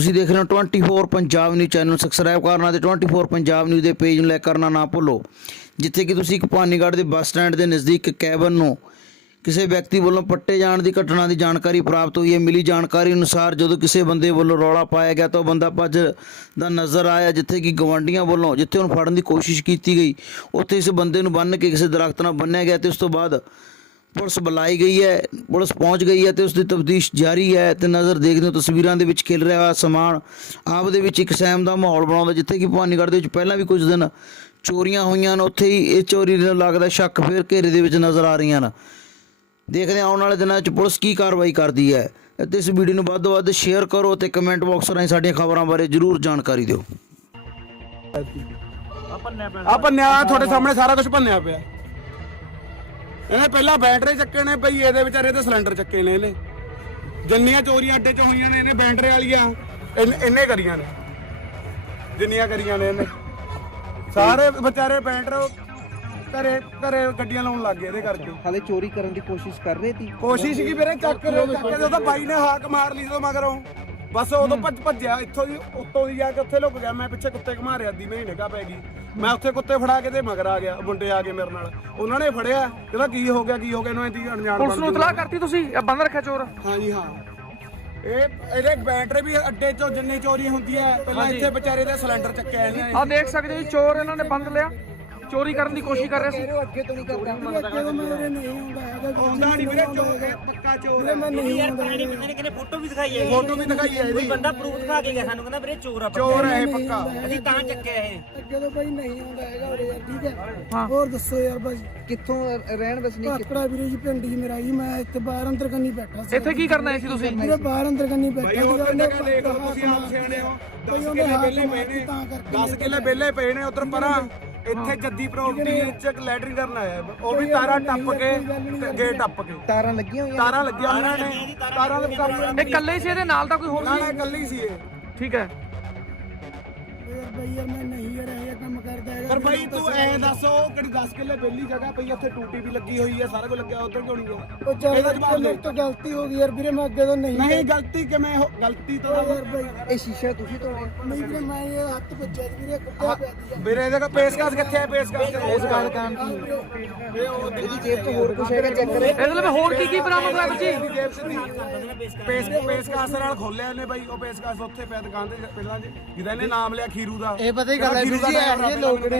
ਤੁਸੀਂ ਦੇਖ ਰਹੇ ਹੋ 24 ਪੰਜਾਬ ਨਿਊਜ਼ ਚੈਨਲ ਨੂੰ ਸਬਸਕ੍ਰਾਈਬ ਕਰਨਾ ਤੇ 24 ਪੰਜਾਬ ਨਿਊਜ਼ ਦੇ ਪੇਜ ਨੂੰ ਲਾਈਕ ਕਰਨਾ ਨਾ ਭੁੱਲੋ। ਜਿੱਥੇ ਕਿ ਤੁਸੀਂ ਇੱਕ ਭਾਨੀਗੜ੍ਹ ਦੇ ਬੱਸ ਸਟੈਂਡ ਦੇ ਨਜ਼ਦੀਕ ਕੈਬਨ ਨੂੰ ਕਿਸੇ ਵਿਅਕਤੀ ਵੱਲੋਂ ਪੱਟੇ ਜਾਣ ਦੀ ਘਟਨਾ ਦੀ ਜਾਣਕਾਰੀ ਪ੍ਰਾਪਤ ਹੋਈ ਹੈ। ਮਿਲੀ ਜਾਣਕਾਰੀ ਅਨੁਸਾਰ ਜਦੋਂ ਕਿਸੇ ਬੰਦੇ ਵੱਲੋਂ ਰੌਲਾ ਪਾਇਆ ਗਿਆ ਤਾਂ ਉਹ ਬੰਦਾ ਭੱਜ ਦਾ ਨਜ਼ਰ ਆਇਆ, ਜਿੱਥੇ ਕਿ ਗਵੰਡੀਆਂ ਵੱਲੋਂ, ਜਿੱਥੇ ਉਹਨੂੰ ਫੜਨ ਦੀ ਕੋਸ਼ਿਸ਼ ਕੀਤੀ ਗਈ, ਉੱਥੇ ਇਸ ਬੰਦੇ ਨੂੰ ਬੰਨ੍ਹ ਕੇ ਕਿਸੇ ਦਰਖਤ ਨਾਲ ਬੰਨ੍ਹਿਆ ਗਿਆ ਤੇ ਉਸ ਤੋਂ ਬਾਅਦ ਪੁਲਿਸ ਬੁਲਾਈ ਗਈ ਹੈ, ਪੁਲਿਸ ਪਹੁੰਚ ਗਈ ਹੈ ਤੇ ਉਸ ਦੀ ਤਫਤੀਸ਼ ਜਾਰੀ ਹੈ ਤੇ ਨਜ਼ਰ ਦੇਖਦੇ ਹੋ ਤਸਵੀਰਾਂ ਦੇ ਵਿੱਚ ਖਿਲ ਰਿਹਾ ਸਮਾਨ। ਆਪ ਦੇ ਵਿੱਚ ਇੱਕ ਸਹਿਮ ਦਾ ਮਾਹੌਲ ਬਣਾਉਂਦਾ ਜਿੱਥੇ ਕਿ ਭਵਾਨੀਗੜ੍ਹ ਦੇ ਵਿੱਚ ਪਹਿਲਾਂ ਵੀ ਕੁਝ ਦਿਨ ਚੋਰੀਆਂ ਹੋਈਆਂ ਨੇ ਉੱਥੇ ਹੀ ਇਹ ਚੋਰੀ ਦਾ ਲੱਗਦਾ ਸ਼ੱਕ ਫਿਰ ਘੇਰੇ ਦੇ ਵਿੱਚ ਨਜ਼ਰ ਆ ਰਹੀਆਂ ਨੇ ਦੇਖਦੇ ਹਾਂ, ਆਉਣ ਵਾਲੇ ਦਿਨਾਂ 'ਚ ਪੁਲਿਸ ਕੀ ਕਾਰਵਾਈ ਕਰਦੀ ਹੈ। ਅਤੇ ਇਸ ਵੀਡੀਓ ਨੂੰ ਵੱਧ ਤੋਂ ਵੱਧ ਸ਼ੇਅਰ ਕਰੋ ਤੇ ਕਮੈਂਟ ਬਾਕਸ ਰਾਹੀਂ ਸਾਡੀਆਂ ਖਬਰਾਂ ਬਾਰੇ ਜਰੂਰ ਜਾਣਕਾਰੀ ਦਿਓ। ਆ ਭੰਨਿਆ ਤੁਹਾਡੇ ਸਾਹਮਣੇ ਸਾਰਾ ਕੁਝ ਭੰਨਿਆ ਪਿਆ। ਇਹਨੇ ਪਹਿਲਾਂ ਬੈਟਰੀ ਚੱਕੇ ਨੇ ਬਈ ਇਹਦੇ ਵਿਚਾਰੇ ਤੇ ਸਿਲੰਡਰ ਚੱਕੇ ਨੇ ਇਹਨੇ। ਜਿੰਨੀਆਂ ਚੋਰੀਆਂ ਅੱਡੇ 'ਚ ਹੋਈਆਂ ਨੇ ਇਹਨੇ ਬੈਟਰੀ ਵਾਲੀਆਂ ਇਹਨੇ ਇਹਨੇ ਕਰੀਆਂ ਨੇ। ਜਿੰਨੀਆਂ ਕਰੀਆਂ ਨੇ ਇਹਨੇ। ਸਾਰੇ ਵਿਚਾਰੇ ਬੈਟਰ ਘਰੇ ਘਰੇ ਗੱਡੀਆਂ ਲਾਉਣ ਲੱਗ ਗਏ ਇਹਦੇ ਕਰਕੇ। ਹਾਲੇ ਚੋਰੀ ਕਰਨ ਦੀ ਕੋਸ਼ਿਸ਼ ਕਰ ਰਹੇ ਸੀ। ਕੋਸ਼ਿਸ਼ ਕੀ ਵੀਰੇ ਚੱਕ ਰਹੇ ਚੱਕ ਕੇ ਉਹਦਾ ਬਾਈ ਨੇ ਹਾਕ ਮਾਰ ਲਈ ਜਦੋਂ ਮਗਰੋਂ। ਬਸ ਉਦੋਂ ਭੱਜ ਭੱਜਿਆ ਇੱਥੋਂ ਦੀ ਉੱਤੋਂ ਦੀ ਜਾ ਕੇ ਉੱਥੇ ਲੁਕ ਗਿਆ ਮੈਂ ਪਿੱਛੇ ਕੁੱਤੇ ਘਮਾ ਰਿਆ ਦੀ ਮੇਰੀ ਨਿਗਾਹ ਪੈ ਗਈ। ਮੈਂ ਉੱਥੇ ਕੁੱਤੇ ਫੜਾ ਕੇ ਤੇ ਮਗਰ ਆ ਗਿਆ ਮੁੰਡੇ ਆ ਗਏ ਮੇਰੇ ਨਾਲ। ਉਹਨਾਂ ਨੇ ਫੜਿਆ ਕਹਿੰਦਾ ਕੀ ਹੋ ਗਿਆ ਕੀ ਹੋ ਗਿਆ ਇਹਨੂੰ ਇਹਦੀ ਅਣਜਾਣ ਪੁਲਿਸ ਨੂੰ ਇਤਲਾਹ ਕਰਤੀ ਤੁਸੀਂ? ਇਹ ਬੰਦ ਰੱਖਿਆ ਚੋਰ? ਹਾਂਜੀ ਹਾਂ। ਇਹ ਇਹਦੇ ਬੈਟਰੀ ਵੀ ਅੱਡੇ ਚੋਂ ਜਿੰਨੀ ਚੋਰੀ ਹੁੰਦੀ ਹੈ ਪਹਿਲਾਂ ਇੱਥੇ ਵਿਚਾਰੇ ਦੇ ਸਿਲੰਡਰ ਚੱਕਿਆ ਇਹਨੇ। ਆਹ ਦੇਖ ਸਕਦੇ ਹੋ ਜੀ, ਚੋਰ ਇਹਨਾਂ ਨੇ ਬੰਦ ਲਿਆ। ਚੋਰੀ ਕਰਨ ਦੀ ਕੋਸ਼ਿਸ਼ ਕਰ ਰਹੇ ਸੀ। ਅੱਗੇ ਤੋਂ ਨਹੀਂ ਕਰਦਾ। ਆਉਂਦਾ ਨਹੀਂ ਵੀਰੇ ਚੋਰ ਇਹ ਪੱਕਾ ਚੋਰ ਹੈ। ਯਾਰ ਪਾਣੀ ਬੰਦੇ ਨੇ ਕਹਿੰਦੇ ਫੋਟੋ ਵੀ ਦਿਖਾਈ ਹੈ। ਫੋਟੋ ਵੀ ਦਿਖਾਈ ਹੈ ਇਹਦੀ ਬੰਦਾ ਪ੍ਰੂਫ ਦਿਖਾ ਕੇ ਗਿਆ ਸਾਨੂੰ ਕਹਿੰਦਾ ਵੀਰੇ ਚੋਰ ਆ ਚੋਰ ਹੈ ਇਹ ਪੱਕਾ। ਅਸੀਂ ਤਾਂ ਚੱਕਿਆ ਇਹ। ਜਦੋਂ ਭਾਈ ਨਹੀਂ ਆਉਂਦਾ ਹੈਗਾ ਉਰੇ ਯਾਰ ਠੀਕ ਹੈ? ਹਾਂ। ਹੋਰ ਦੱਸੋ ਯਾਰ ਭਾਈ ਕਿੱਥੋਂ ਰਹਿਣ ਵਸਨੀਕ ਕਾਕੜਾ ਵੀਰੇ ਜੀ ਪਿੰਡ ਜੀ ਮੇਰਾ ਜੀ ਮੈਂ ਇੱਥੇ ਬਾਹਰ ਅੰਦਰ ਕੰਨੀ ਬੈਠਾ ਸੀ। ਇੱਥੇ ਕੀ ਕਰਨ ਆਏ ਸੀ ਤੁਸੀਂ? ਵੀਰੇ ਬਾਹਰ ਅੰਦਰ ਕੰਨੀ ਬੈਠਾ ਭਾਈ ਉਹ ਕਹਿੰਦੇ ਉਹਨੇ ਦੇਖ ਲਓ ਤੁਸੀਂ ਆਪ ਸਿਆਣੇ ਹੋ। ਭਾਈ 10 ਉਹਨੇ ਕਿੱਲੇ ਵਿਹਲੇ ਪਏ ਨੇ। ਤਾਂ ਕਰਕੇ 10 ਕਿੱਲੇ ਵਿਹਲੇ ਪਏ ਨੇ ਉਧਰ ਪਰਾਂ। ਇੱਥੇ ਜੱਦੀ ਪ੍ਰਾਪਰਟੀ ਵਿੱਚ ਲੈਟਰਿੰਗ ਕਰਨ ਆਇਆ ਉਹ ਵੀ ਤਾਰਾਂ ਟੱਪ ਕੇ ਤੇ ਗੇਟ ਟੱਪ ਕੇ। ਤਾਰਾਂ ਲੱਗੀਆਂ ਹੋਈਆਂ ਤਾਰਾਂ ਲੱਗੀਆਂ ਹੋਈਆਂ ਨੇ। ਤਾਰਾਂ ਦੇ ਕੰਮ ਇਹ ਇਕੱਲੇ ਹੀ ਸੀ ਇਹਦੇ? ਨਾਲ ਤਾਂ ਕੋਈ ਹੋਰ ਨਾ ਸੀ? ਨਾ ਇਕੱਲੀ ਸੀ ਇਹ। ਠੀਕ ਹੈ ਯਾਰ ਭਾਈ ਯਾਰ ਮੈਂ ਨਹੀਂ ਪਰ ਭਾਈ ਤੂੰ ਐ ਦੱਸ ਉਹ ਕਿਹੜੀ 10 ਕਿੱਲੇ ਵਿਹਲੀ ਜਗ੍ਹਾ ਪਈ ਉੱਥੇ ਟੂਟੀ ਵੀ ਲੱਗੀ ਹੋਈ ਹੈ ਸਾਰਾ ਕੁਝ ਲੱਗਿਆ ਉਧਰ ਕਿਉਂ ਨਹੀਂ ਗਿਆ? ਉਹ ਚੱਲ ਇਹਦਾ ਜਵਾਬ ਦੇ। ਮੇਰੇ ਤੋਂ ਗਲਤੀ ਹੋ ਗਈ ਯਾਰ ਵੀਰੇ ਮੈਂ ਅੱਗੇ ਤੋਂ ਨਹੀਂ ਨਹੀਂ ਗਲਤੀ ਕਿਵੇਂ ਹੋ ਗਲਤੀ ਤਾਂ ਯਾਰ ਭਾਈ ਇਹ ਸ਼ੀਸ਼ਾ ਤੁਸੀਂ ਤੋੜਿਆ ਨਹੀਂ ਵੀਰੇ ਮੈਂ ਇਹ ਹੱਥ ਵੱਜਿਆ ਸੀ ਵੀਰੇ ਕੁੱਤੇ ਪਿਆ ਸੀ ਵੀਰੇ ਇਹਦੇ ਕੋਲ ਪੇਸਕਾਸ ਕਿੱਥੇ ਹੈ ਪੇਸਕਾਸ ਉਸ ਗੱਲ ਕੰਮ ਕੀ? ਇਹਦੀ ਜੇਬ 'ਚ ਹੋਰ ਕੁਝ ਹੈਗਾ ਚੈੱਕ ਕਰੇ। ਇਹਦੇ ਲਈ ਹੋਰ ਕੀ ਕੀ ਬਰਾਮਦ ਹੋਇਆ ਬੱਚੀ ਇਹਦੀ ਜੇਬ 'ਚ ਨਹੀਂ ਪੇਸ ਪੇਸਕਾਸ ਨਾਲ ਖੋਲਿਆ ਉਹਨੇ ਬਾਈ ਉਹ ਪੇਸਕਾਸ ਉੱਥੇ ਪਿਆ ਦੁਕਾਨ ਤੇ ਪਹਿਲਾਂ ਜੀ। ਜਿਹਦਾ ਇਹਨੇ ਨਾਮ ਲਿਆ ਖੀਰੂ ਦਾ। ਇਹ ਪਤਾ ਹੀ ਗੱਲ ਹੈ ਵੀਰ ਜੀ ਇਹ ਲੋਕ ਨੇ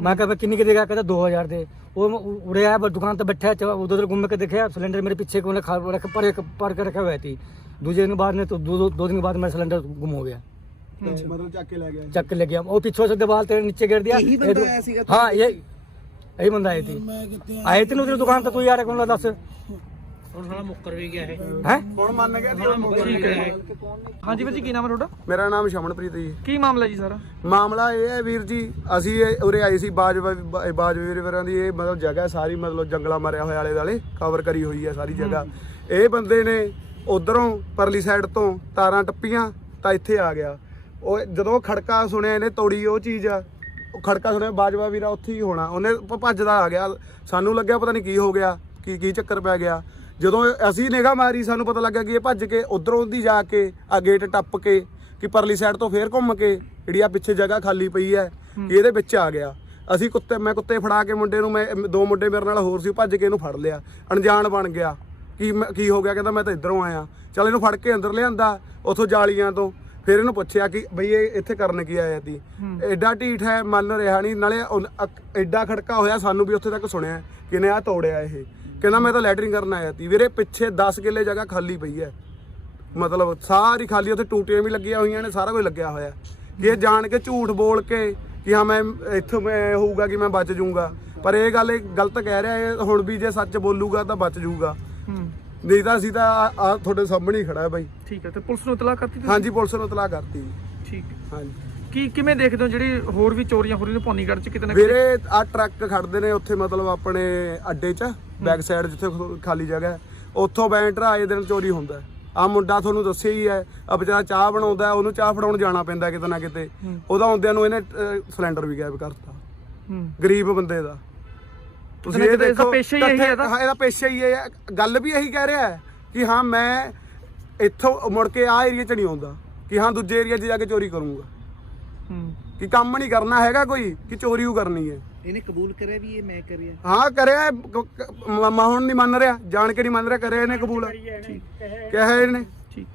ਮੈਂ ਕਿਹਾ ਕਿੰਨੀ ਕਿ ਦੇਗਾ ਕਹਿੰਦਾ 2000 ਦੇ। ਉਹ ਉਰੇ ਆਇਆ ਦੁਕਾਨ ਤੇ ਬੈਠਾ ਚ ਉਧਰ ਉਧਰ ਘੁੰਮ ਕੇ ਦੇਖਿਆ ਸਿਲੰਡਰ ਮੇਰੇ ਪਿੱਛੇ ਕੋਨੇ ਰੱਖ ਪਰ ਪਰ ਕੇ ਰੱਖਿਆ ਹੋਇਆ ਸੀ। ਦੂਜੇ ਦਿਨ ਬਾਅਦ ਨੇ ਤੋ ਦੋ ਦੋ ਦਿਨ ਬਾਅਦ ਮੇਰਾ ਸਿਲੰਡਰ ਗੁੰਮ ਹੋ ਗਿਆ। ਚੱਕ ਕੇ ਲੈ ਗਿਆ। ਉਹ ਪਿੱਛੋਂ ਸੇ ਦੀਵਾਰ ਤੇ ਨੀਚੇ ਗਿਰ ਦਿਆ ਹਾਂ ਇਹ ਇਹੀ ਬੰਦਾ ਆਇਆ ਸੀ। ਆਏ ਤੇ ਦੁਕਾਨ ਤੇ ਕੋਈ ਯਾਰ ਕੋਲ ਦੱਸ। ਬਾਜਵਾ ਤਾਰਾਂ ਟੱਪੀਆਂ ਤਾਂ ਉਹ ਜਦੋਂ ਖੜਕਾ ਸੁਣਿਆ ਇਹਨੇ ਤੋੜੀ ਉਹ ਚੀਜ਼ ਖੜਕਾ ਸੁਣਿਆ ਬਾਜਵਾ ਵੀਰਾ ਉੱਥੇ ਹੀ ਹੋਣਾ। ਉਹਨੇ ਭੱਜਦਾ ਆ ਗਿਆ। ਸਾਨੂੰ ਲੱਗਿਆ ਪਤਾ ਨਹੀਂ ਕੀ ਹੋ ਗਿਆ ਕੀ ਕੀ ਚੱਕਰ ਪੈ ਗਿਆ। ਜਦੋਂ ਅਸੀਂ ਨਿਗਾਹ ਮਾਰੀ ਸਾਨੂੰ ਪਤਾ ਲੱਗਾ ਕਿ ਇਹ ਭੱਜ ਕੇ ਉਧਰੋਂ ਦੀ ਜਾ ਕੇ ਆ ਗੇਟ ਟੱਪ ਕੇ ਕਿ ਪਰਲੀ ਸਾਈਡ ਤੋਂ ਫੇਰ ਘੁੰਮ ਕੇ ਜਿਹੜੀ ਆ ਪਿੱਛੇ ਜਗ੍ਹਾ ਖਾਲੀ ਪਈ ਹੈ ਇਹਦੇ ਵਿੱਚ ਆ ਗਿਆ। ਅਸੀਂ ਕੁੱਤੇ ਮੈਂ ਕੁੱਤੇ ਫੜਾ ਕੇ ਮੁੰਡੇ ਨੂੰ ਮੈਂ ਦੋ ਮੁੰਡੇ ਮੇਰੇ ਨਾਲ ਹੋਰ ਸੀ ਭੱਜ ਕੇ ਇਹਨੂੰ ਫੜ ਲਿਆ। ਅਣਜਾਣ ਬਣ ਗਿਆ। ਕੀ ਕੀ ਹੋ ਗਿਆ? ਕਹਿੰਦਾ ਮੈਂ ਤਾਂ ਇਧਰੋਂ ਆਇਆ। ਚੱਲ ਇਹਨੂੰ ਫੜ ਕੇ ਅੰਦਰ ਲਿਆਂਦਾ ਉਥੋਂ ਜਾਲੀਆਂ ਤੋਂ। ਫਿਰ ਇਹਨੂੰ ਪੁੱਛਿਆ ਕਿ ਬਈ ਇਹ ਇੱਥੇ ਕਰਨ ਕੀ ਆਇਆ ਤੀ? ਐਡਾ ਢੀਠ ਹੈ ਮੰਨ ਰਿਹਾ ਨਹੀਂ। ਨਾਲੇ ਐਡਾ ਖੜਕਾ ਹੋਇਆ ਸਾਨੂੰ ਵੀ ਉੱਥੇ ਤੱਕ ਸੁਣਿਆ ਕਿ ਇਹਨੇ ਆ ਤੋੜਿਆ ਇਹ? ਕਹਿੰਦਾ ਮੈਂ ਤਾਂ ਲੈਟਰਿੰਗ ਕਰਨ ਆਇਆ ਤੀ ਵੀਰੇ ਪਿੱਛੇ 10 ਕਿੱਲੇ ਜਗ੍ਹਾ ਖਾਲੀ ਪਈ ਹੈ। ਮਤਲਬ ਸਾਰੀ ਖਾਲੀ ਉੱਥੇ ਟੂਟੀਆਂ ਵੀ ਲੱਗੀਆਂ ਹੋਈਆਂ ਨੇ ਸਾਰਾ ਕੁਝ ਲੱਗਿਆ ਹੋਇਆ। ਇਹ ਜਾਣ ਕੇ ਝੂਠ ਬੋਲ ਕੇ ਕਿ ਹਾਂ ਮੈਂ ਇੱਥੋਂ ਮੈਂ ਹੋਊਗਾ ਕਿ ਮੈਂ ਬਚ ਜਾਊਂਗਾ। ਪਰ ਇਹ ਗੱਲ ਇਹ ਗਲਤ ਕਹਿ ਰਿਹਾ ਇਹ ਹੁਣ ਵੀ ਜੇ ਸੱਚ ਬੋਲੂਗਾ ਤਾਂ ਬਚ ਜਾਊਗਾ। ਹੂੰ। ਨਹੀਂ ਤਾਂ ਅਸੀਂ ਤਾਂ ਆ ਤੁਹਾਡੇ ਸਾਹਮਣੇ ਹੀ ਖੜਾ ਹੈ ਬਾਈ। ਠੀਕ ਹੈ ਤੇ ਪੁਲਿਸ ਨੂੰ ਇਤਲਾਹ ਕਰਤੀ ਹਾਂਜੀ ਪੁਲਿਸ ਨੂੰ ਇਤਲਾਹ ਕਰਤੀ। ਠੀਕ ਹੈ। ਹਾਂਜੀ। ਕੀ ਕਿਵੇਂ ਦੇਖਦੇ ਹੋ ਜਿਹੜੀ ਹੋਰ ਵੀ ਚੋਰੀਆਂ ਹੋ ਰਹੀਆਂ ਨੇ ਭਵਾਨੀਗੜ੍ਹ ਚ ਕਿਤੇ ਨਾ ਕਿਤੇ? ਵੀਰੇ ਆ ਟਰੱਕ ਖੜਦੇ ਨੇ ਉੱਥੇ ਮਤਲਬ ਆਪਣੇ ਅੱਡੇ 'ਚ। ਬੈਕ ਸਾਈਡ ਜਿੱਥੇ ਖਾਲੀ ਜਗ੍ਹਾ ਹੈ ਉੱਥੋਂ ਬੈਂਟਰ ਆਏ ਦਿਨ ਚੋਰੀ ਹੁੰਦਾ ਆ ਮੁੰਡਾ ਤੁਹਾਨੂੰ ਦੱਸਿਆ ਹੀ ਹੈ ਆ ਵਿਚਾਰਾ ਚਾਹ ਬਣਾਉਂਦਾ ਉਹਨੂੰ ਚਾਹ ਫੜਾਉਣ ਜਾਣਾ ਪੈਂਦਾ ਕਿਤੇ ਨਾ ਕਿਤੇ। ਉਹਦਾ ਹੁੰਦਿਆਂ ਨੂੰ ਇਹਨੇ ਸਿਲੰਡਰ ਵੀ ਗਾਇਬ ਕਰਤਾ। ਗਰੀਬ ਬੰਦੇ ਦਾ। ਤੁਸੀਂ ਇਹ ਦੇਖੋ ਪੇਸ਼ਾ ਹੀ ਇਹੀ ਹੈ ਇਹਦਾ। ਹਾਂ, ਇਹਦਾ ਪੇਸ਼ਾ ਹੀ ਇਹ ਹੈ ਗੱਲ ਵੀ ਇਹੀ ਕਹਿ ਰਿਹਾ ਹੈ ਕਿ ਹਾਂ ਮੈਂ ਇੱਥੋਂ ਮੁੜ ਕੇ ਆ ਏਰੀਆ ਚ ਨਹੀਂ ਆਉਂਦਾ ਕਿ ਹਾਂ ਦੂਜੇ ਏਰੀਆ 'ਚ ਜਾ ਕੇ ਚੋਰੀ ਕਰੂੰਗਾ। ਹੂੰ। ਕਿ ਕੰਮ ਨਹੀਂ ਕਰਨਾ ਹੈਗਾ ਕੋਈ ਕਿ ਚੋਰੀ ਉਹ ਕਰਨੀ ਹੈ। ਇਹਨੇ ਕਬੂਲ ਕਰਿਆ ਵੀ ਇਹ ਮੈਂ ਕਰਿਆ? ਹਾਂ ਕਰਿਆ ਹੈ, ਕ- ਕ- ਮ- ਮੈਂ ਹੁਣ ਨਹੀਂ ਮੰਨ ਰਿਹਾ ਜਾਣ ਕੇ ਨਹੀਂ ਮੰਨ ਰਿਹਾ ਕਰਿਆ ਇਹਨੇ ਕਬੂਲ। ਕਿਹਾ ਹੈ ਇਹਨੇ। ਠੀਕ।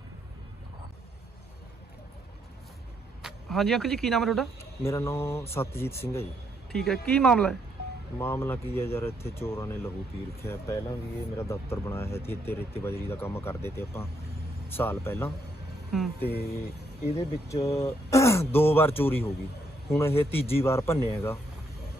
ਹਾਂਜੀ ਅੰਕਲ ਜੀ ਕੀ ਨਾਮ ਹੈ ਤੁਹਾਡਾ? ਮੇਰਾ ਨਾਮ ਸਤਜੀਤ ਸਿੰਘ ਹੈ ਜੀ। ਠੀਕ ਹੈ ਕੀ ਮਾਮਲਾ ਹੈ? ਮਾਮਲਾ ਕੀ ਹੈ ਯਾਰ ਇੱਥੇ ਚੋਰਾਂ ਨੇ ਲਹੂ ਪੀ ਰੱਖਿਆ। ਪਹਿਲਾਂ ਵੀ ਇਹ ਮੇਰਾ ਦਫ਼ਤਰ ਬਣਾਇਆ ਹੈ ਤੇ ਇੱਥੇ ਰੇਤੇ ਬਜਰੀ ਦਾ ਕੰਮ ਕਰਦੇ ਤੇ ਆਪਾਂ ਸਾਲ ਪਹਿਲਾਂ। ਹੂੰ। ਤੇ ਇਹਦੇ ਵਿੱਚ ਦੋ ਵਾਰ ਚੋਰੀ ਹੋ ਗਈ। ਹੁਣ ਇਹ ਤੀਜੀ ਵਾਰ ਭੰਨਿਆ ਹੈਗਾ।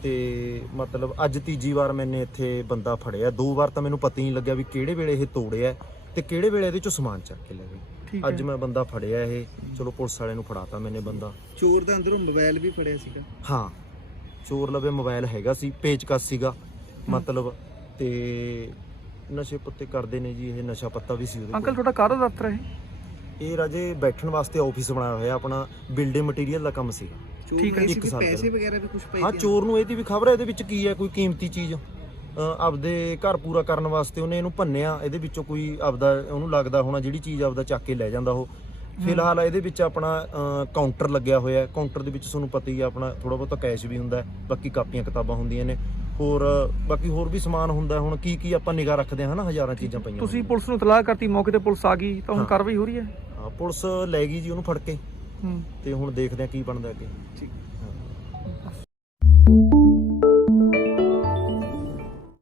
ਤੇ ਮਤਲਬ ਅੱਜ ਤੀਜੀ ਵਾਰ ਮੈਨੇ ਇੱਥੇ ਬੰਦਾ ਫੜਿਆ। ਦੋ ਵਾਰ ਤਾਂ ਮੈਨੂੰ ਪਤਾ ਹੀ ਨਹੀਂ ਲੱਗਿਆ ਵੀ ਕਿਹੜੇ ਵੇਲੇ ਇਹ ਤੋੜਿਆ ਤੇ ਕਿਹੜੇ ਵੇਲੇ ਇਹਦੇ ਚੋਂ ਸਮਾਨ ਚੱਕ ਕੇ ਲੈ ਗਏ ਅੱਜ ਮੈਂ ਬੰਦਾ ਫੜਿਆ ਇਹ। ਚਲੋ ਪੁਲਿਸ ਵਾਲਿਆਂ ਨੂੰ ਫੜਾਤਾ ਮੈਨੇ ਬੰਦਾ। ਚੋਰ ਦਾ ਅੰਦਰੋਂ ਮੋਬਾਈਲ ਵੀ ਫੜਿਆ ਸੀਗਾ। ਹਾਂ। ਚੋਰ ਲਵੇ ਮੋਬਾਈਲ ਹੈਗਾ ਸੀ ਪੇਚਕਸ ਸੀਗਾ। ਮਤਲਬ ਤੇ ਨਸ਼ੇ ਪੱਤੇ ਕਰਦੇ ਨੇ ਜੀ ਇਹ ਨਸ਼ਾ ਪੱਤਾ ਵੀ ਸੀ ਉਹਦੇ ਅੰਕਲ ਕੋਲ। ਤੁਹਾਡਾ ਕਾਹਦਾ ਦਫ਼ਤਰ ਹੈ ਇਹ? ਰਾਜੇ ਬੈਠਣ ਵਾਸਤੇ ਆਫਿਸ ਬਣਾਇਆ ਹੋਇਆ ਆਪਣਾ ਬਿਲਡਿੰਗ ਮਟੀਰੀਅਲ ਦਾ ਕੰਮ ਸੀਗਾ ਠੀਕ ਹੈ, ਇੱਕ ਸਾਲ ਪੈਸੇ। ਵਗੈਰਾ ਵੀ ਕੁਝ ਪਏ ਹਾਂ? ਚੋਰ ਨੂੰ ਇਹਦੀ ਵੀ ਖਬਰ ਹੈ ਇਹਦੇ ਵਿੱਚ ਕੀ ਹੈ ਕੋਈ ਕੀਮਤੀ ਚੀਜ਼ ਆਪਦੇ ਘਰ ਪੂਰਾ ਕਰਨ ਵਾਸਤੇ ਉਹਨੇ ਇਹਨੂੰ ਭੰਨਿਆ ਇਹਦੇ ਵਿੱਚੋਂ ਕੋਈ ਆਪਦਾ ਉਹਨੂੰ ਲੱਗਦਾ ਹੋਣਾ ਜਿਹੜੀ ਚੀਜ਼ ਆਪਦਾ ਚੱਕ ਕੇ ਲੈ ਜਾਂਦਾ ਉਹ ਫਿਲਹਾਲ ਇਹਦੇ ਵਿੱਚ ਆਪਣਾ ਕਾਊਂਟਰ ਲੱਗਿਆ ਹੋਇਆ ਹੈ ਕਾਊਂਟਰ ਦੇ ਵਿੱਚ ਤੁਹਾਨੂੰ ਪਤਾ ਹੀ ਹੈ ਆਪਣਾ ਥੋੜਾ ਬਹੁਤਾ ਕੈਸ਼ ਵੀ ਹੁੰਦਾ ਬਾਕੀ ਕਾਪੀਆਂ ਕਿਤਾਬਾਂ ਹੁੰਦੀਆਂ ਨੇ ਹੋਰ ਬਾਕੀ ਹੋਰ ਵੀ ਸਮਾਨ ਹੁੰਦਾ। ਹੁਣ ਕੀ ਕੀ ਆਪਾਂ ਨਿਗਾਹ ਰੱਖਦੇ ਹਾਂ ਹਨਾ ਹਜ਼ਾਰਾਂ ਚੀਜ਼ਾਂ ਪਈਆਂ ਤੁਸੀਂ। ਪੁਲਿਸ ਨੂੰ ਇਤਲਾਹ ਕਰਤੀ ਮੌਕੇ ਤੇ ਪੁਲਿਸ ਆ ਗਈ ਤਾਂ ਹੁਣ। ਕਾਰਵਾਈ ਹੋ ਰਹੀ ਹਾਂ, ਪੁਲਿਸ ਲੈ ਗਈ ਜੀ ਉਹਨੂੰ ਫੜ ਕੇ। ਹੂੰ। ਤੇ ਹੁਣ ਦੇਖਦੇ ਹਾਂ ਕੀ ਬਣਦਾ ਅੱਗੇ। ਠੀਕ।